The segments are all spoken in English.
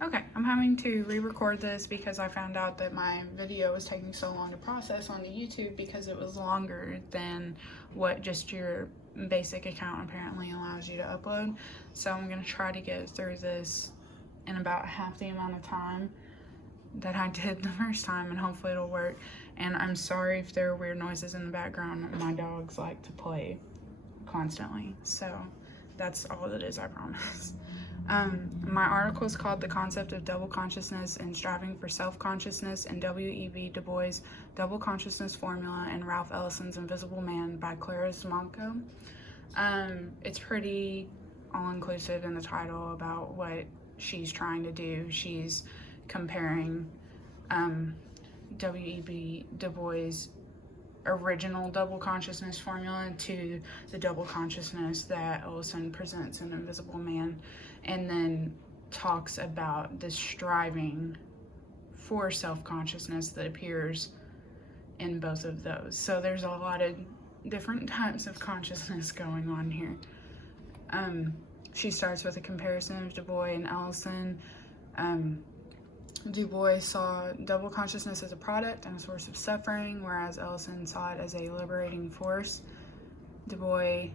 Okay, I'm having to re-record this because I found out that my video was taking so long to process on the YouTube because it was longer than what just your basic account apparently allows you to upload. So I'm going to try to get through this in about half the amount of time that I did the first time, and hopefully it'll work. And I'm sorry if there are weird noises in the background. My dogs like to play constantly, so that's all it is, I promise. My article is called The Concept of Double Consciousness and Striving for Self-Consciousness in W.E.B. Du Bois' Double Consciousness Formula and Ralph Ellison's Invisible Man by Clara Zmonko. It's pretty all-inclusive in the title about what she's trying to do. She's comparing W.E.B. Du Bois' original double consciousness formula to the double consciousness that Ellison presents in Invisible Man, and then talks about the striving for self-consciousness that appears in both of those. So there's a lot of different types of consciousness going on here. She starts with a comparison of Du Bois and Ellison. Du Bois saw double consciousness as a product and a source of suffering, whereas Ellison saw it as a liberating force. Du Bois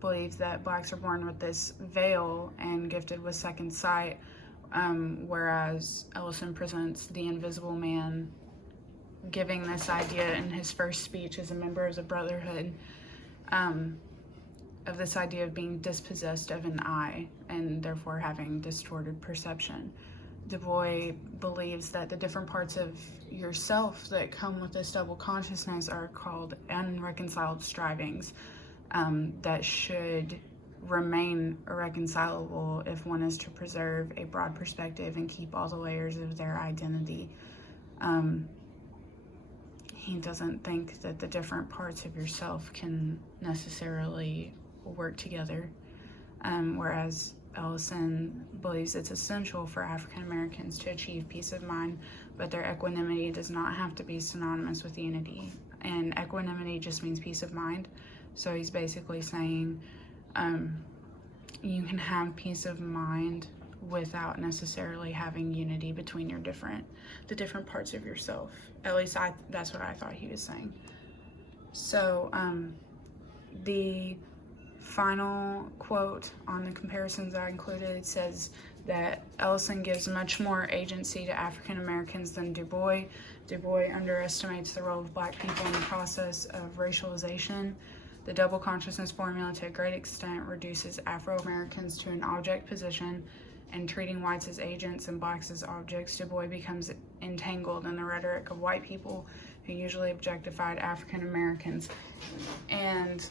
believed that blacks are born with this veil and gifted with second sight, whereas Ellison presents the Invisible Man, giving this idea in his first speech as a member of the Brotherhood, of this idea of being dispossessed of an eye and therefore having distorted perception. Du Bois believes that the different parts of yourself that come with this double consciousness are called unreconciled strivings, that should remain irreconcilable if one is to preserve a broad perspective and keep all the layers of their identity. He doesn't think that the different parts of yourself can necessarily work together, whereas Ellison believes it's essential for African Americans to achieve peace of mind, but their equanimity does not have to be synonymous with unity. And equanimity just means peace of mind. So he's basically saying you can have peace of mind without necessarily having unity between the different parts of yourself. At least that's what I thought he was saying. So the final quote on the comparisons I included says that Ellison gives much more agency to African Americans than Du Bois. Du Bois underestimates the role of black people in the process of racialization. The double consciousness formula to a great extent reduces Afro-Americans to an object position, and treating whites as agents and blacks as objects. Du Bois becomes entangled in the rhetoric of white people who usually objectified African Americans. And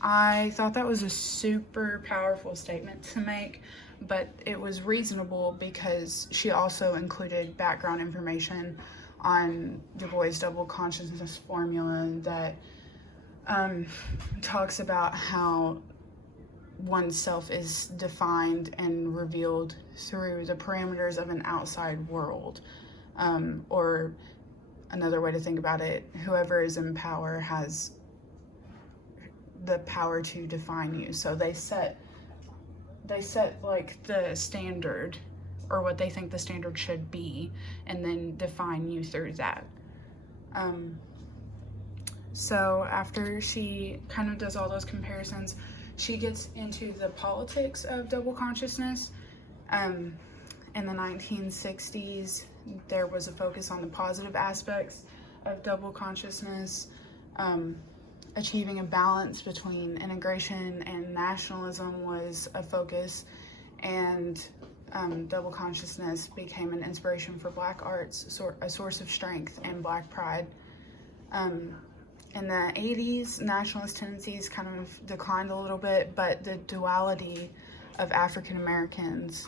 I thought that was a super powerful statement to make, but it was reasonable because she also included background information on Du Bois' double consciousness formula that talks about how oneself is defined and revealed through the parameters of an outside world. Or another way to think about it, whoever is in power has the power to define you. So they set like the standard, or what they think the standard should be, and then define you through that. So after she kind of does all those comparisons, she gets into the politics of double consciousness. In the 1960s, there was a focus on the positive aspects of double consciousness. Achieving a balance between integration and nationalism was a focus, and double consciousness became an inspiration for black arts, a source of strength and black pride. In the 80s, nationalist tendencies kind of declined a little bit, but the duality of African Americans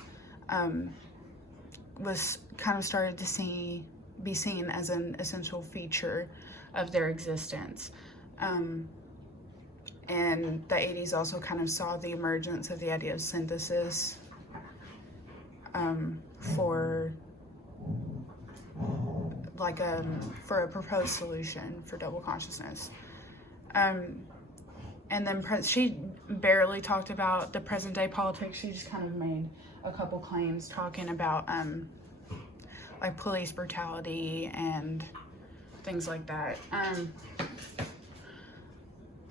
was kind of started to be seen as an essential feature of their existence. And the 80s also kind of saw the emergence of the idea of synthesis for a proposed solution for double consciousness. And then she barely talked about the present day politics. She just kind of made a couple claims talking about like police brutality and things like that.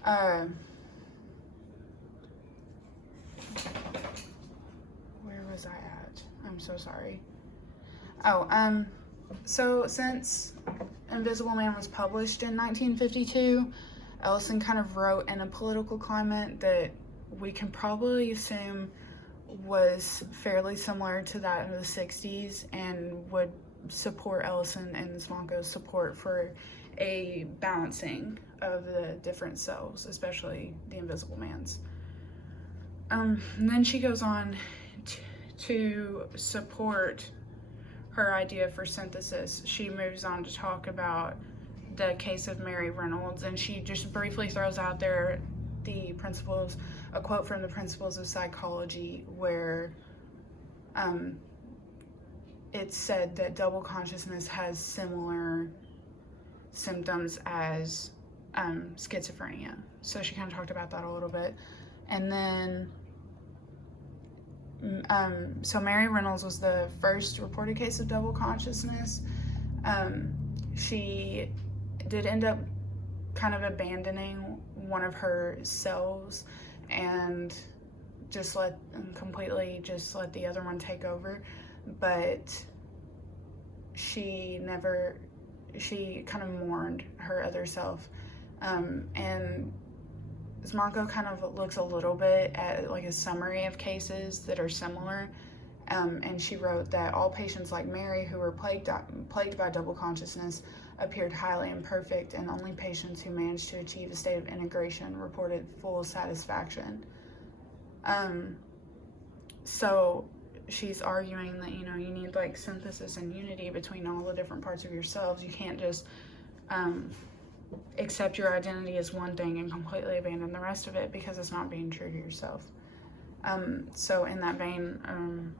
Where was I at? I'm so sorry. Oh, so since Invisible Man was published in 1952, Ellison kind of wrote in a political climate that we can probably assume was fairly similar to that of the 60s, and would support Ellison and Simanko's support for a balancing of the different selves, especially the Invisible Man's. And then she goes on to support her idea for synthesis. She moves on to talk about the case of Mary Reynolds, and she just briefly throws out there the principles, a quote from the Principles of Psychology, where it's said that double consciousness has similar symptoms as schizophrenia. So she kind of talked about that a little bit. And then so Mary Reynolds was the first reported case of double consciousness. She did end up kind of abandoning one of her selves and completely let the other one take over, but she kind of mourned her other self. And Simanko kind of looks a little bit at like a summary of cases that are similar, and she wrote that all patients like Mary who were plagued by double consciousness appeared highly imperfect, and only patients who managed to achieve a state of integration reported full satisfaction. So she's arguing that, you need like synthesis and unity between all the different parts of yourselves. You can't just accept your identity as one thing and completely abandon the rest of it, because it's not being true to yourself. So in that vein, and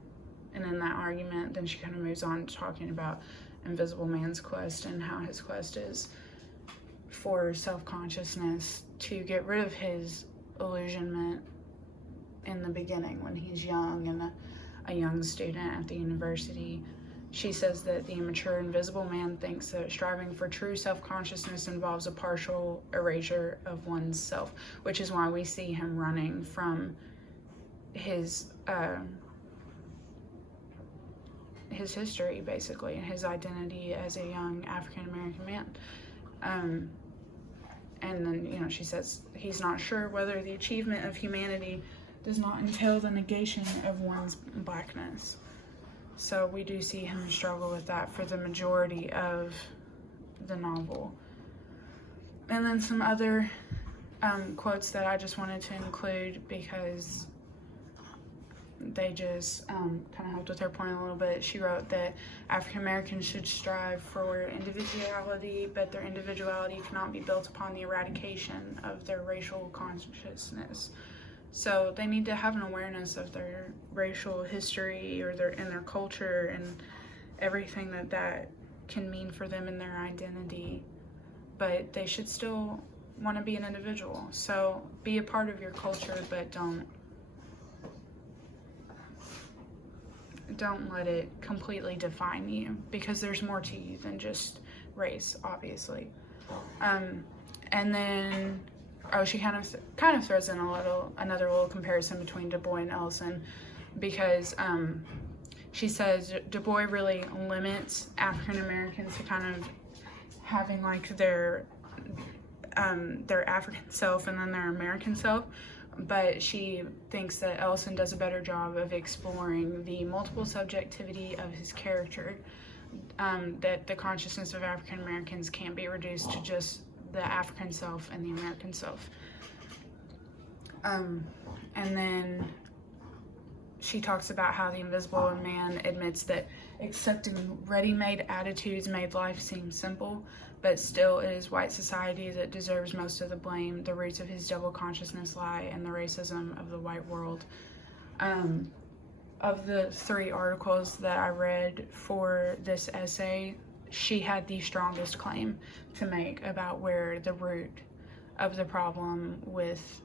in that argument, then she kind of moves on to talking about Invisible Man's quest, and how his quest is for self-consciousness, to get rid of his illusionment in the beginning when he's young and a young student at the university. She says that the immature Invisible Man thinks that striving for true self-consciousness involves a partial erasure of one's self, which is why we see him running from his history, basically, and his identity as a young African-American man. And then, she says he's not sure whether the achievement of humanity does not entail the negation of one's blackness. So we do see him struggle with that for the majority of the novel. And then some other quotes that I just wanted to include, because they just kind of helped with her point a little bit. She wrote that African Americans should strive for individuality, but their individuality cannot be built upon the eradication of their racial consciousness. So they need to have an awareness of their racial history or their culture and everything that can mean for them in their identity, but they should still want to be an individual. So be a part of your culture, but don't let it completely define you, because there's more to you than just race, obviously. And then she kind of throws in another little comparison between Du Bois and Ellison, because she says Du Bois really limits African Americans to kind of having like their African self and then their American self, but she thinks that Ellison does a better job of exploring the multiple subjectivity of his character, that the consciousness of African Americans can't be reduced to just the African self and the American self. And then she talks about how the Invisible Man admits that accepting ready-made attitudes made life seem simple, but still it is white society that deserves most of the blame. The roots of his double consciousness lie in the racism of the white world. Of the 3 articles that I read for this essay, she had the strongest claim to make about where the root of the problem with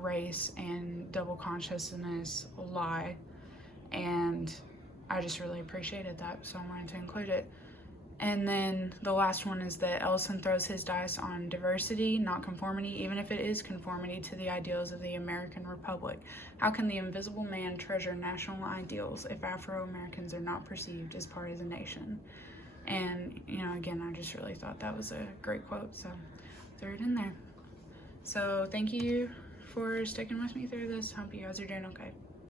race and double consciousness lie. I just really appreciated that, so I wanted to include it. And then the last one is that Ellison throws his dice on diversity, not conformity, even if it is conformity to the ideals of the American Republic. How can the invisible man treasure national ideals if Afro-Americans are not perceived as part of the nation? And, again, I just really thought that was a great quote, so threw it in there. So thank you for sticking with me through this. Hope you guys are doing okay.